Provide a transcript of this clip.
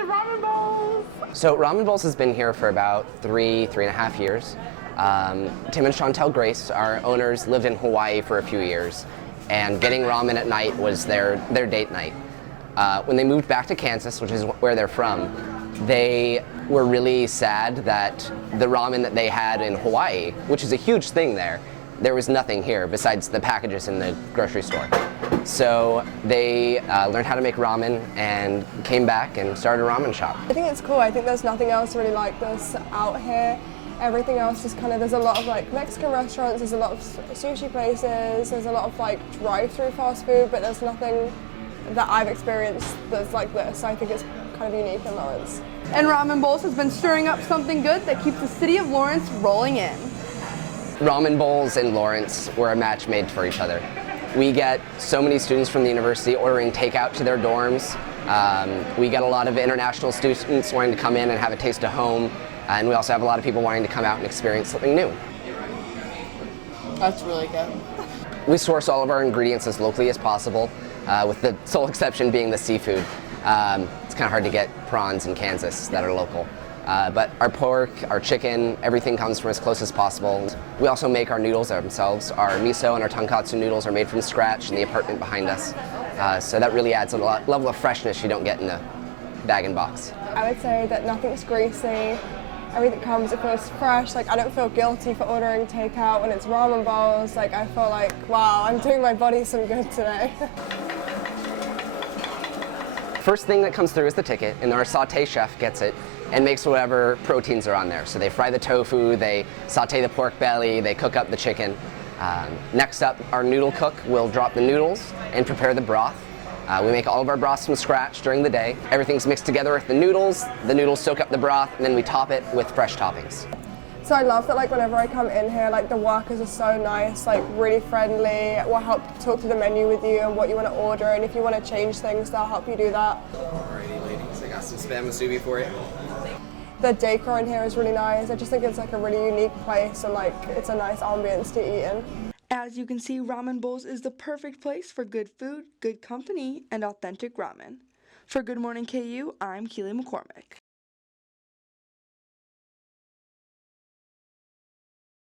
to Ramen Bowls! So Ramen Bowls has been here for about three and a half years. Tim and Chantel Grace, our owners, lived in Hawaii for a few years, and getting ramen at night was their date night. When they moved back to Kansas, which is where they're from, they were really sad that the ramen that they had in Hawaii, which is a huge thing there was nothing here besides the packages in the grocery store. So they learned how to make ramen and came back and started a ramen shop. I think it's cool. I think there's nothing else really like this out here. Everything else is kind of, there's a lot of like Mexican restaurants, there's a lot of sushi places, there's a lot of like drive-through fast food, but there's nothing that I've experienced that's like this. I think it's kind of unique in Lawrence. And Ramen Bowls has been stirring up something good that keeps the city of Lawrence rolling in. Ramen Bowls and Lawrence were a match made for each other. We get so many students from the university ordering takeout to their dorms. We get a lot of international students wanting to come in and have a taste of home. And we also have a lot of people wanting to come out and experience something new. That's really good. We source all of our ingredients as locally as possible, with the sole exception being the seafood. It's kind of hard to get prawns in Kansas that are local. But our pork, our chicken, everything comes from as close as possible. We also make our noodles ourselves. Our miso and our tonkatsu noodles are made from scratch in the apartment behind us. So that really adds a level of freshness you don't get in a bag and box. I would say that nothing's greasy. Everything comes, it feels fresh. Like I don't feel guilty for ordering takeout when it's ramen bowls. Like I feel like, wow, I'm doing my body some good today. First thing that comes through is the ticket, and our sauté chef gets it and makes whatever proteins are on there. So they fry the tofu, they sauté the pork belly, they cook up the chicken. Next up, our noodle cook will drop the noodles and prepare the broth. We make all of our broths from scratch during the day. Everything's mixed together with the noodles soak up the broth, and then we top it with fresh toppings. So I love that like whenever I come in here, like the workers are so nice, like really friendly, will help talk to the menu with you and what you want to order, and if you want to change things, they'll help you do that. Alrighty ladies, I got some spam musubi for you. The decor in here is really nice. I just think it's like a really unique place and like it's a nice ambience to eat in. As you can see, Ramen Bowls is the perfect place for good food, good company, and authentic ramen. For Good Morning KU, I'm Keely McCormick.